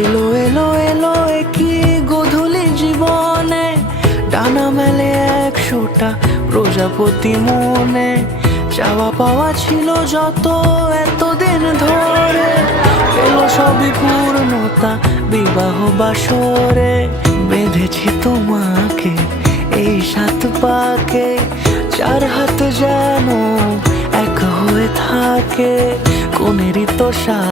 এলো এলো এলো কি গোধূলি জীবনে, ডানা মেলে 100টা প্রজাপতি মনে। চাওয়া পাওয়া ছিল যত এতদিন ধরে, এলো সবই পূর্ণতা বিবাহ বাসরে। বেঁধেছি তোমাকে এই 7 পাকে, 4 হাত যেন এক হয়ে থাকে, কোনেরই তো